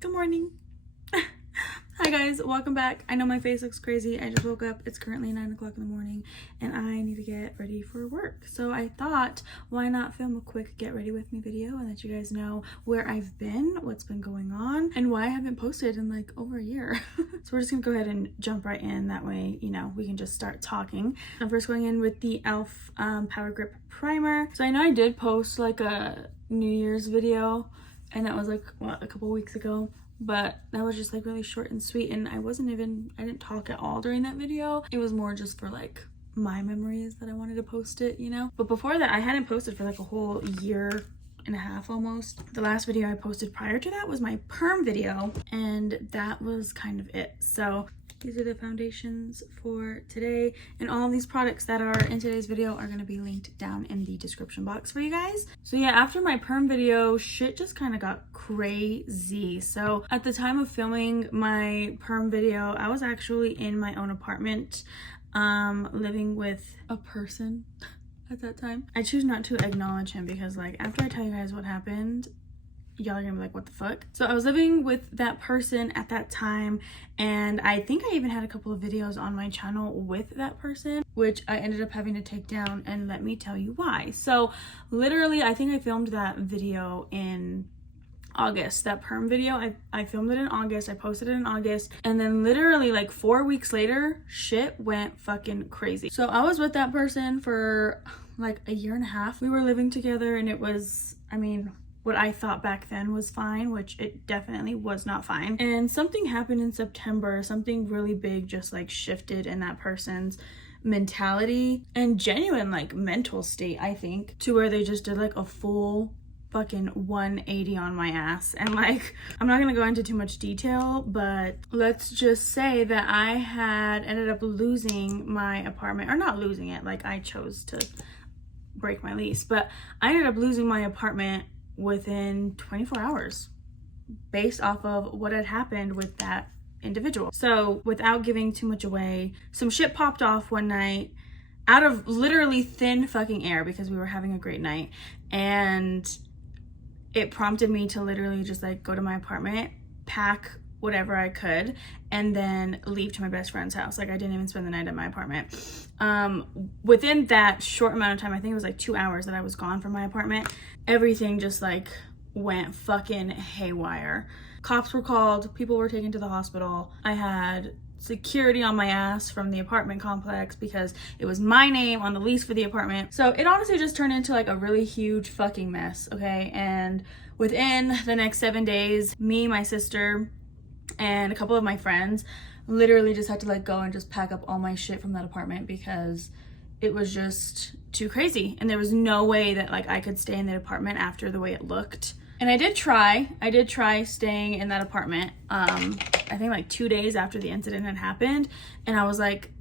Good morning. Hi guys, welcome back. I know my face looks crazy. I just woke up. It's currently 9 o'clock in the morning and I need to get ready for work. So I thought, why not film a quick get ready with me video and let you guys know where I've been, what's been going on, and why I haven't posted in like over a year. So we're just gonna go ahead and jump right in. That way, you know, we can just start talking. I'm first going in with the e.l.f. Power Grip Primer. So I know I did post like a New Year's video and that was like, what, a couple weeks ago. But that was just like really short and sweet, and I didn't talk at all during that video. It was more just for like my memories that I wanted to post it, you know? But before that, I hadn't posted for like a whole year and a half almost. The last video I posted prior to that was my perm video, and that was kind of it. So these are the foundations for today, and all of these products that are in today's video are going to be linked down in the description box for you guys. So yeah, after my perm video, shit just kind of got crazy. So at the time of filming my perm video, I was actually in my own apartment, living with a person at that time. I choose not to acknowledge him because like after I tell you guys what happened, y'all are gonna be like, what the fuck? So I was living with that person at that time, and I think I even had a couple of videos on my channel with that person, which I ended up having to take down, and let me tell you why. So literally, I think I filmed that video in August, that perm video. I filmed it in August, I posted it in August, and then literally like 4 weeks later, shit went fucking crazy. So I was with that person for like a year and a half. We were living together, and it was, I mean, what I thought back then was fine, which it definitely was not fine. And something happened in September, something really big just like shifted in that person's mentality and genuine like mental state, I think, to where they just did like a full fucking 180 on my ass. And like, I'm not gonna go into too much detail, but let's just say that I had ended up losing my apartment, or not losing it, like I chose to break my lease, but I ended up losing my apartment within 24 hours based off of what had happened with that individual. So without giving too much away, some shit popped off one night out of literally thin fucking air because we were having a great night, and it prompted me to literally just like go to my apartment, pack whatever I could, and then leave to my best friend's house. Like I didn't even spend the night at my apartment. Within that short amount of time, I think it was like 2 hours that I was gone from my apartment, everything just like went fucking haywire. Cops were called, people were taken to the hospital. I had security on my ass from the apartment complex because it was my name on the lease for the apartment. So it honestly just turned into like a really huge fucking mess, okay? And within the next 7 days, me, my sister, and a couple of my friends literally just had to like go and just pack up all my shit from that apartment because it was just too crazy, and there was no way that like I could stay in the apartment after the way it looked. And I did try staying in that apartment, I think like 2 days after the incident had happened, and I was like,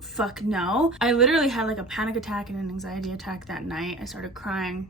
fuck no. I literally had like a panic attack and an anxiety attack that night. I started crying,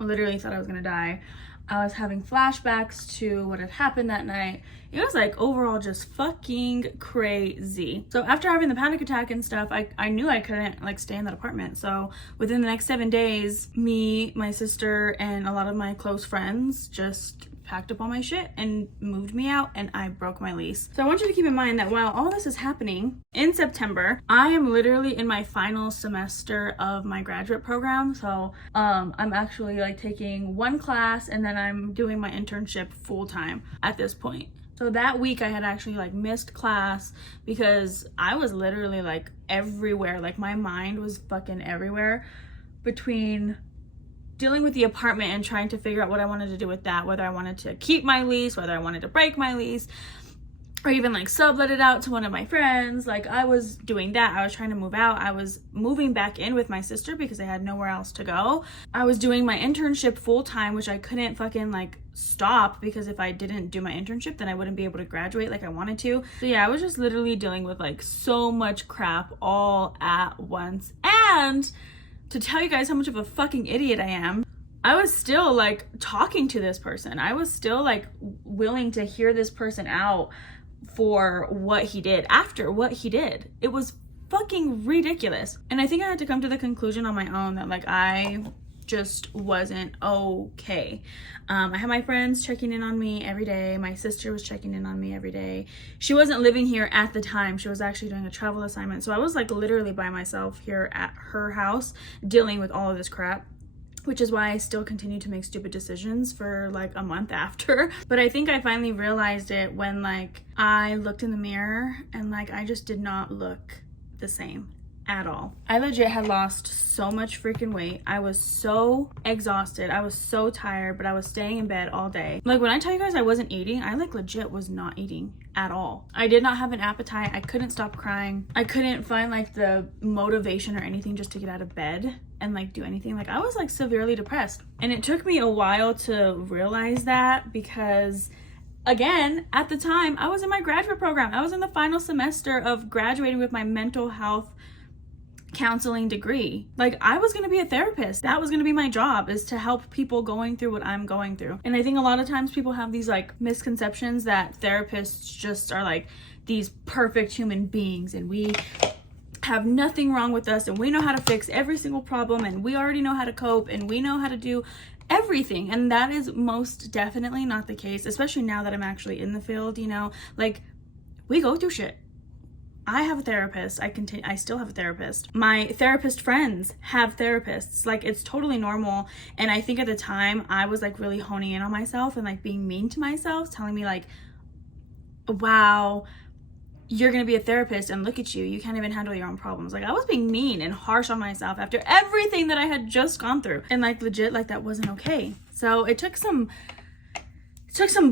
I literally thought I was gonna die. I was having flashbacks to what had happened that night. It was like overall just fucking crazy. So after having the panic attack and stuff, I knew I couldn't like stay in that apartment. So within the next 7 days, me, my sister, and a lot of my close friends just packed up all my shit and moved me out, and I broke my lease. So I want you to keep in mind that while all this is happening in September, I am literally in my final semester of my graduate program. So I'm actually like taking one class, and then I'm doing my internship full-time at this point. So that week I had actually like missed class because I was literally like everywhere. Like my mind was fucking everywhere between dealing with the apartment and trying to figure out what I wanted to do with that, whether I wanted to keep my lease, whether I wanted to break my lease, or even like sublet it out to one of my friends. Like I was doing that. I was trying to move out. I was moving back in with my sister because I had nowhere else to go. I was doing my internship full time, which I couldn't fucking like stop because if I didn't do my internship, then I wouldn't be able to graduate like I wanted to. So yeah, I was just literally dealing with like so much crap all at once. And to tell you guys how much of a fucking idiot I am, I was still like talking to this person. I was still like willing to hear this person out for what he did after what he did. It was fucking ridiculous. And I think I had to come to the conclusion on my own that like I just wasn't okay. I had my friends checking in on me every day. My sister was checking in on me every day. She wasn't living here at the time. She was actually doing a travel assignment. So I was like literally by myself here at her house dealing with all of this crap, which is why I still continue to make stupid decisions for like a month after. But I think I finally realized it when like I looked in the mirror and like I just did not look the same at all. I legit had lost so much freaking weight. I was so exhausted. I was so tired, but I was staying in bed all day. Like when I tell you guys I wasn't eating, I like legit was not eating at all. I did not have an appetite. I couldn't stop crying. I couldn't find like the motivation or anything just to get out of bed and like do anything. Like I was like severely depressed. And it took me a while to realize that because again, at the time, I was in my graduate program. I was in the final semester of graduating with my mental health counseling degree. Like I was going to be a therapist. That was going to be my job, is to help people going through what I'm going through. And I think a lot of times people have these like misconceptions that therapists just are like these perfect human beings and we have nothing wrong with us and we know how to fix every single problem and we already know how to cope and we know how to do everything. And that is most definitely not the case, especially now that I'm actually in the field, you know, like we go through shit. I have a therapist. I still have a therapist. My therapist friends have therapists. Like it's totally normal. And I think at the time I was like really honing in on myself and like being mean to myself, telling me like, wow, you're gonna be a therapist and look at you, you can't even handle your own problems. Like I was being mean and harsh on myself after everything that I had just gone through. And like legit, like that wasn't okay. So it took some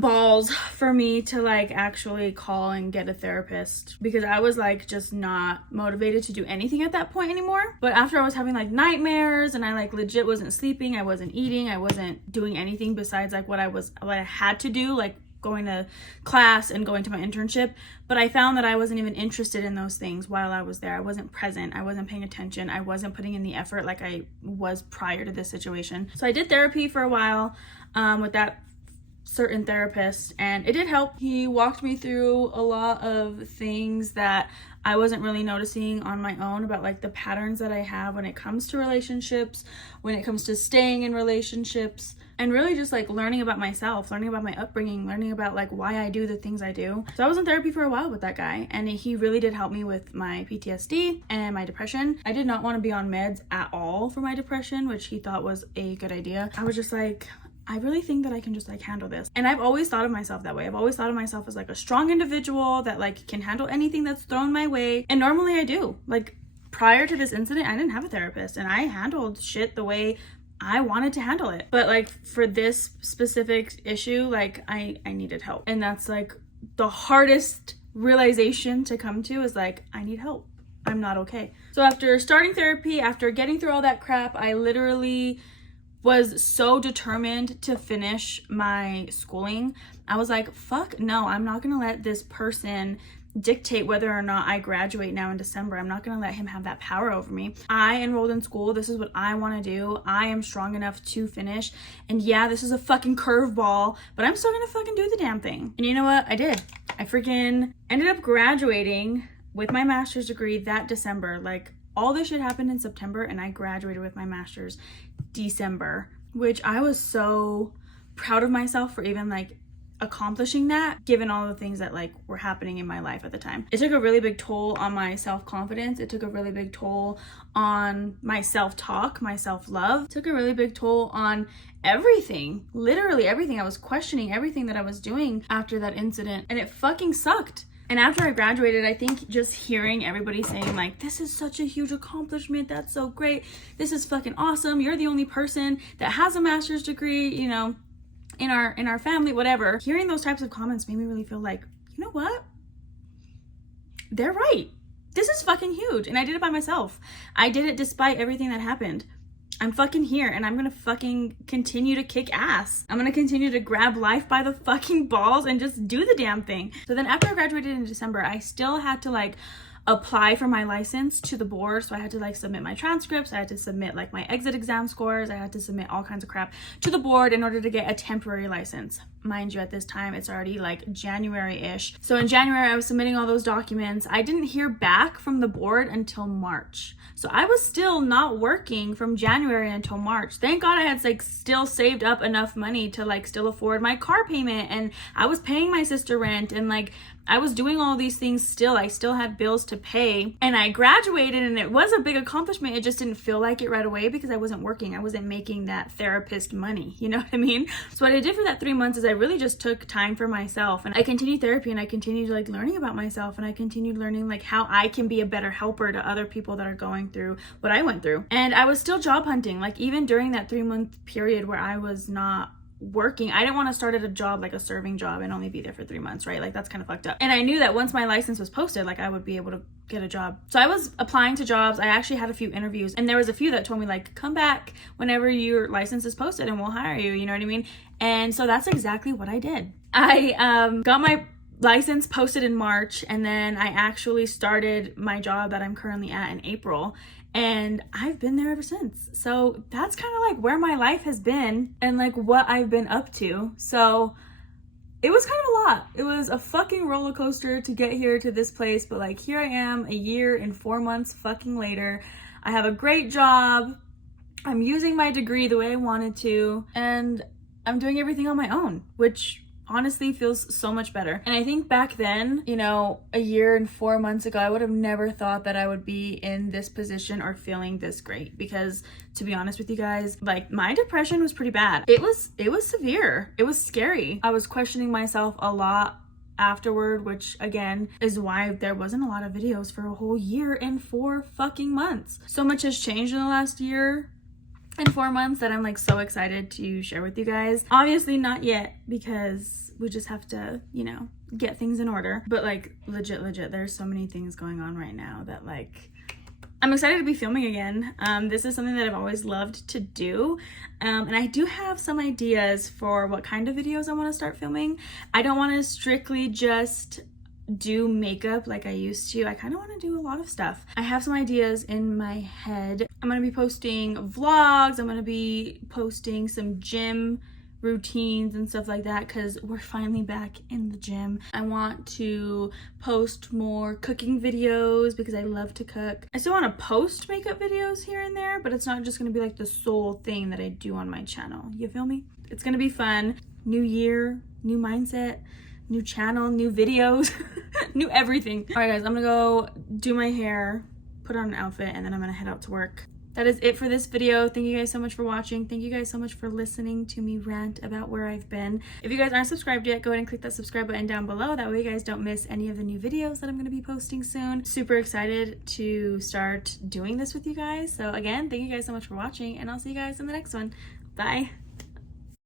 balls for me to like actually call and get a therapist, because I was like just not motivated to do anything at that point anymore. But after I was having like nightmares and I like legit wasn't sleeping, I wasn't eating, I wasn't doing anything besides like what I had to do, like going to class and going to my internship. But I found that I wasn't even interested in those things while I was there. I wasn't present. I wasn't paying attention. I wasn't putting in the effort like I was prior to this situation. So I did therapy for a while with that certain therapist, and it did help. He walked me through a lot of things that I wasn't really noticing on my own about like the patterns that I have when it comes to relationships, when it comes to staying in relationships, and really just like learning about myself, learning about my upbringing, learning about like why I do the things I do. So I was in therapy for a while with that guy, and he really did help me with my PTSD and my depression. I did not want to be on meds at all for my depression, which he thought was a good idea. I was just like, I really think that I can just like handle this. And I've always thought of myself that way. I've always thought of myself as like a strong individual that like can handle anything that's thrown my way. And normally I do. Like prior to this incident, I didn't have a therapist and I handled shit the way I wanted to handle it. But like for this specific issue, like I needed help. And that's like the hardest realization to come to, is like, I need help. I'm not okay. So after starting therapy, after getting through all that crap, I literally was so determined to finish my schooling. I was like, fuck no, I'm not gonna let this person dictate whether or not I graduate now in December. I'm not gonna let him have that power over me. I enrolled in school. This is what I wanna do. I am strong enough to finish. And yeah, this is a fucking curveball, but I'm still gonna fucking do the damn thing. And you know what? I did. I freaking ended up graduating with my master's degree that December. Like all this shit happened in September and I graduated with my master's December, which I was so proud of myself for even like accomplishing that, given all the things that like were happening in my life at the time. It took a really big toll on my self-confidence. It took a really big toll on my self-talk, my self-love. It took a really big toll on everything, literally everything. I was questioning everything that I was doing after that incident, and it fucking sucked. And after I graduated, I think just hearing everybody saying like, this is such a huge accomplishment, that's so great, this is fucking awesome, you're the only person that has a master's degree, you know, in our family, whatever. Hearing those types of comments made me really feel like, you know what? They're right. This is fucking huge. And I did it by myself. I did it despite everything that happened. I'm fucking here and I'm gonna fucking continue to kick ass. I'm gonna continue to grab life by the fucking balls and just do the damn thing. So then after I graduated in December, I still had to like apply for my license to the board. So I had to like submit my transcripts, I had to submit like my exit exam scores, I had to submit all kinds of crap to the board in order to get a temporary license. Mind you, at this time it's already like January-ish. So in January I was submitting all those documents. I didn't hear back from the board until March. So I was still not working from January until March. Thank God I had like still saved up enough money to like still afford my car payment, and I was paying my sister rent, and like I was doing all these things still. I still had bills to pay, and I graduated, and it was a big accomplishment. It just didn't feel like it right away because I wasn't working. I wasn't making that therapist money, you know what I mean? So what I did for that 3 months is I really just took time for myself, and I continued therapy, and I continued like learning about myself, and I continued learning like how I can be a better helper to other people that are going through what I went through. And I was still job hunting, like even during that 3-month period where I was not working. I didn't want to start at a job like a serving job and only be there for 3 months, right? Like that's kind of fucked up. And I knew that once my license was posted, like I would be able to get a job. So I was applying to jobs. I actually had a few interviews, and there was a few that told me like, come back whenever your license is posted and we'll hire you, you know what I mean? And so that's exactly what I did. I got my license posted in March, and then I actually started my job that I'm currently at in April. And I've been there ever since. So that's kind of like where my life has been and like what I've been up to. So it was kind of a lot. It was a fucking roller coaster to get here to this place. But like here I am 1 year and 4 months fucking later. I have a great job. I'm using my degree the way I wanted to. And I'm doing everything on my own, which honestly feels so much better. And I think back then, you know, 1 year and 4 months ago, I would have never thought that I would be in this position or feeling this great, because to be honest with you guys, like my depression was pretty bad. It was severe. It was scary. I was questioning myself a lot afterward, which again is why there wasn't a lot of videos for a whole year and 4 fucking months. So much has changed in the last year and 4 months that I'm like so excited to share with you guys. Obviously not yet, because we just have to, you know, get things in order. But like legit, there's so many things going on right now that like I'm excited to be filming again. This is something that I've always loved to do. And I do have some ideas for what kind of videos I want to start filming. I don't want to strictly just do makeup like I used to. I kind of want to do a lot of stuff. I have some ideas in my head. I'm going to be posting vlogs. I'm going to be posting some gym routines and stuff like that, because we're finally back in the gym. I want to post more cooking videos because I love to cook. I still want to post makeup videos here and there, but it's not just going to be like the sole thing that I do on my channel. You feel me? It's going to be fun. New year, new mindset, new channel, new videos, new everything. All right guys, I'm gonna go do my hair, put on an outfit, and then I'm gonna head out to work. That is it for this video. Thank you guys so much for watching. Thank you guys so much for listening to me rant about where I've been. If you guys aren't subscribed yet, go ahead and click that subscribe button down below. That way you guys don't miss any of the new videos that I'm gonna be posting soon. Super excited to start doing this with you guys. So again, thank you guys so much for watching, and I'll see you guys in the next one. Bye.